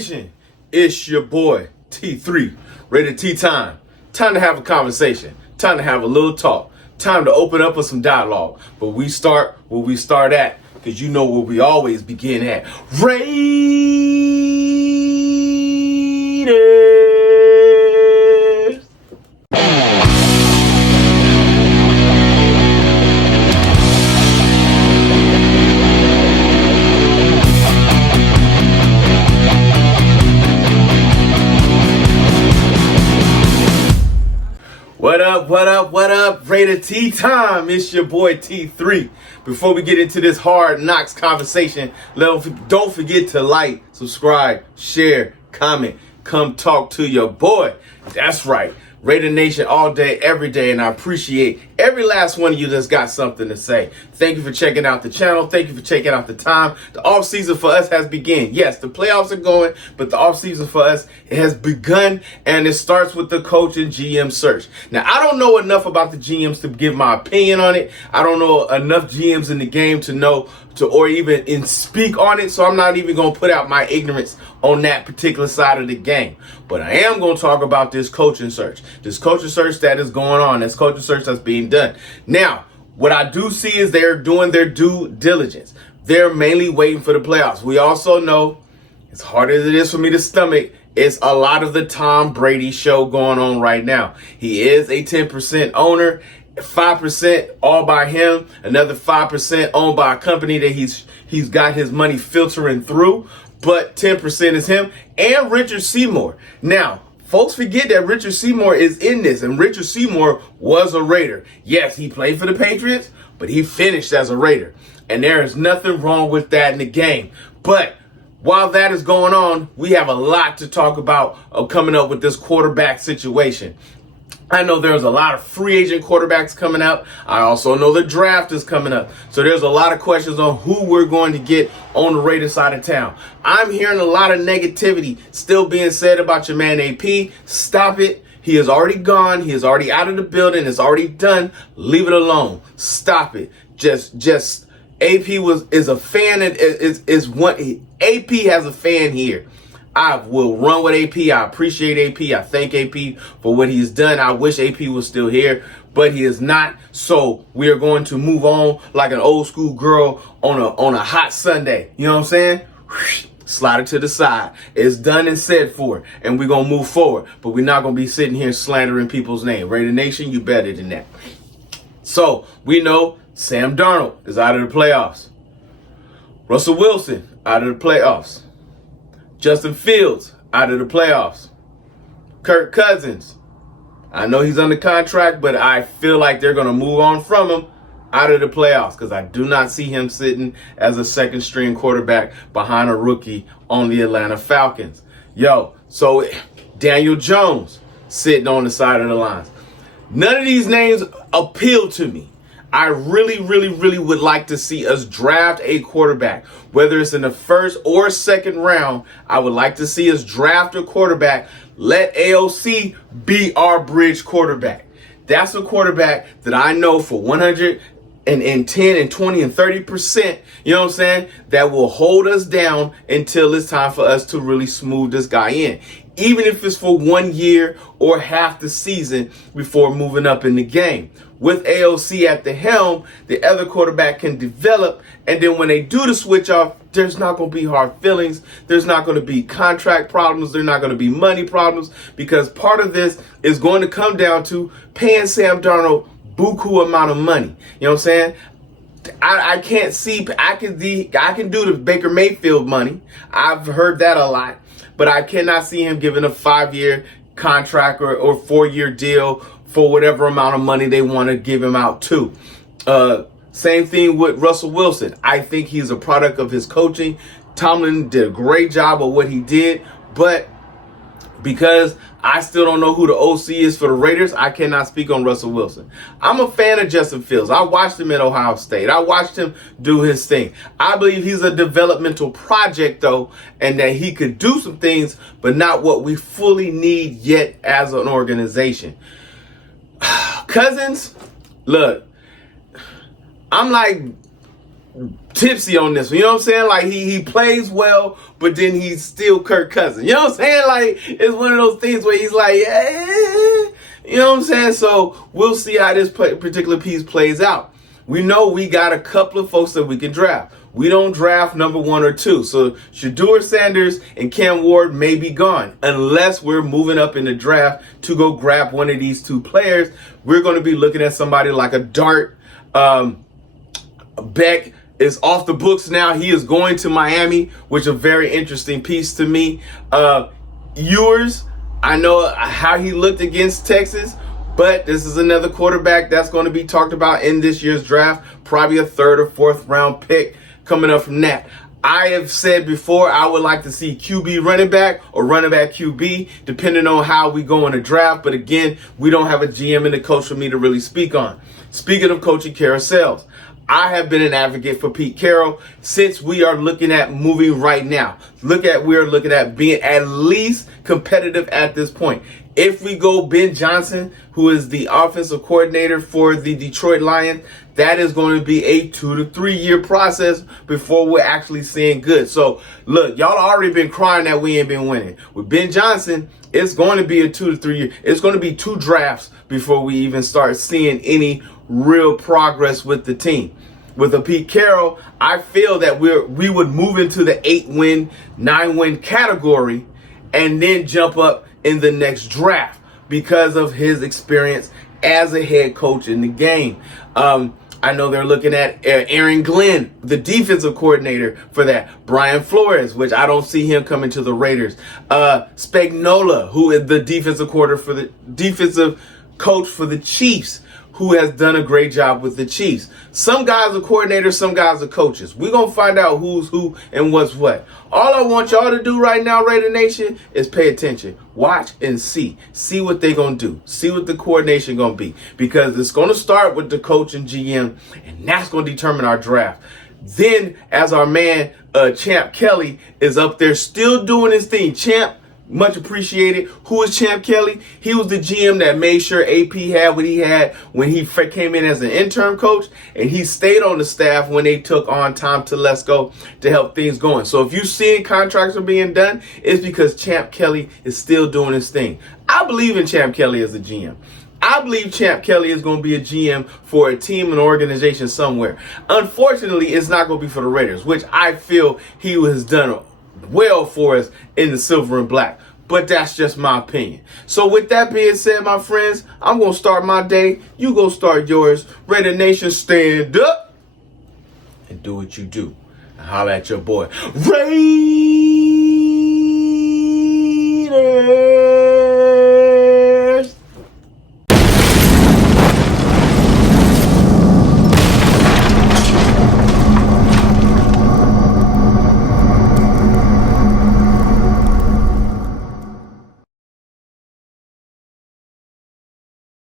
Nation, it's your boy T3, rated T time. Time to have a conversation. Time to have a little talk. Time to open up with some dialogue. But we start where we start at, because you know where we always begin at. Raiders. What up, Rated T time? It's your boy T3. Before we get into this hard knocks conversation, don't forget to like, subscribe, share, comment, come talk to your boy. That's right. Raider Nation all day, every day, and I appreciate every last one of you that's got something to say. Thank you for checking out the channel. Thank you for checking out the time. The offseason for us has begun. Yes, the playoffs are going, but the offseason for us has begun, and it starts with the coach and GM search. Now, I don't know enough about the GMs to give my opinion on it. I don't know enough GMs in the game to know or even speak on it, so I'm not even going to put out my ignorance on that particular side of the game. But I am going to talk about this coaching search. This coaching search that is going on. This coaching search that's being done. Now, what I do see is they're doing their due diligence. They're mainly waiting for the playoffs. We also know, as hard as it is for me to stomach, it's a lot of the Tom Brady show going on right now. He is a 10% owner. 5% all by him, another 5% owned by a company that he's got his money filtering through, but 10% is him and Richard Seymour. Now, folks forget that Richard Seymour is in this, and Richard Seymour was a Raider. Yes, he played for the Patriots, but he finished as a Raider, and there is nothing wrong with that in the game. But while that is going on, we have a lot to talk about coming up with this quarterback situation. I know there's a lot of free agent quarterbacks coming out. I also know the draft is coming up. So there's a lot of questions on who we're going to get on the Raiders side of town. I'm hearing a lot of negativity still being said about your man AP. Stop it. He is already gone. He is already out of the building. It's already done. Leave it alone. Stop it. Just AP is a fan and is one. AP has a fan here. I will run with AP. I appreciate AP. I thank AP for what he's done. I wish AP was still here, but he is not. So we are going to move on like an old school girl on a hot Sunday. You know what I'm saying? Slide it to the side. It's done and said for, and we're going to move forward. But we're not going to be sitting here slandering people's name. Raider Nation, you better than that. So we know Sam Darnold is out of the playoffs. Russell Wilson out of the playoffs. Justin Fields out of the playoffs. Kirk Cousins, I know he's under contract, but I feel like they're going to move on from him out of the playoffs because I do not see him sitting as a second string quarterback behind a rookie on the Atlanta Falcons. So Daniel Jones sitting on the side of the lines. None of these names appeal to me. I really would like to see us draft a quarterback, whether it's in the first or second round. I would like to see us draft a quarterback. Let AOC be our bridge quarterback. That's a quarterback that I know for 110 and 20 and 30%, you know what I'm saying, that will hold us down until it's time for us to really smooth this guy in. Even if it's for 1 year or half the season before moving up in the game. With AOC at the helm, the other quarterback can develop, and then when they do the switch off, there's not going to be hard feelings. There's not going to be contract problems. There's not going to be money problems, because part of this is going to come down to paying Sam Darnold buku amount of money. You know what I'm saying? I can't see. I can do the Baker Mayfield money. I've heard that a lot, but I cannot see him giving a 5-year contract or 4-year deal for whatever amount of money they want to give him out to. Same thing with Russell Wilson. I think he's a product of his coaching. Tomlin did a great job of what he did, but because I still don't know who the OC is for the Raiders, I cannot speak on Russell Wilson. I'm a fan of Justin Fields. I watched him at Ohio State. I watched him do his thing. I believe he's a developmental project, though, and that he could do some things, but not what we fully need yet as an organization. Cousins, look, I'm like tipsy on this one. You know what I'm saying? Like he plays well, but then he's still Kirk Cousins. You know what I'm saying? Like it's one of those things where he's like, yeah. You know what I'm saying? So we'll see how this particular piece plays out. We know we got a couple of folks that we can draft. We don't draft number 1 or 2. So Shedeur Sanders and Cam Ward may be gone unless we're moving up in the draft to go grab one of these 2 players. We're going to be looking at somebody like a Dart. Beck is off the books now. He is going to Miami, which is a very interesting piece to me. Ewers, I know how he looked against Texas, but this is another quarterback that's going to be talked about in this year's draft. Probably a 3rd or 4th round pick coming up from that. I have said before, I would like to see QB running back or running back QB, depending on how we go in the draft. But again, we don't have a GM and a coach for me to really speak on. Speaking of coaching carousels, I have been an advocate for Pete Carroll since we are looking at moving right now. We're looking at being at least competitive at this point. If we go Ben Johnson, who is the offensive coordinator for the Detroit Lions, that is going to be a 2 to 3 year process before we're actually seeing good. So look, y'all already been crying that we ain't been winning. With Ben Johnson, it's going to be a 2 to 3 year. It's going to be 2 drafts before we even start seeing any real progress with the team. With a Pete Carroll, I feel that we would move into the 8-win, 9-win category and then jump up in the next draft because of his experience as a head coach in the game. I know they're looking at Aaron Glenn, the defensive coordinator for that. Brian Flores, which I don't see him coming to the Raiders. Spagnuolo, who is the defensive coach for the Chiefs, who has done a great job with the Chiefs. Some guys are coordinators, some guys are coaches. We're going to find out who's who and what's what. All I want y'all to do right now, Raider Nation, is pay attention. Watch and see. See what they're going to do. See what the coordination going to be. Because it's going to start with the coach and GM, and that's going to determine our draft. Then, as our man, Champ Kelly, is up there still doing his thing. Champ, much appreciated. Who is Champ Kelly? He was the GM that made sure AP had what he had when he came in as an interim coach, and he stayed on the staff when they took on Tom Telesco to help things going. So if you're seeing contracts are being done, it's because Champ Kelly is still doing his thing. I believe in Champ Kelly as a GM. I believe Champ Kelly is going to be a GM for a team and organization somewhere. Unfortunately, it's not going to be for the Raiders, which I feel he has done well for us in the silver and black. But that's just my opinion. So with that being said, my friends, I'm going to start my day. You go start yours. Raider Nation, stand up and do what you do. And holler at your boy, Raider.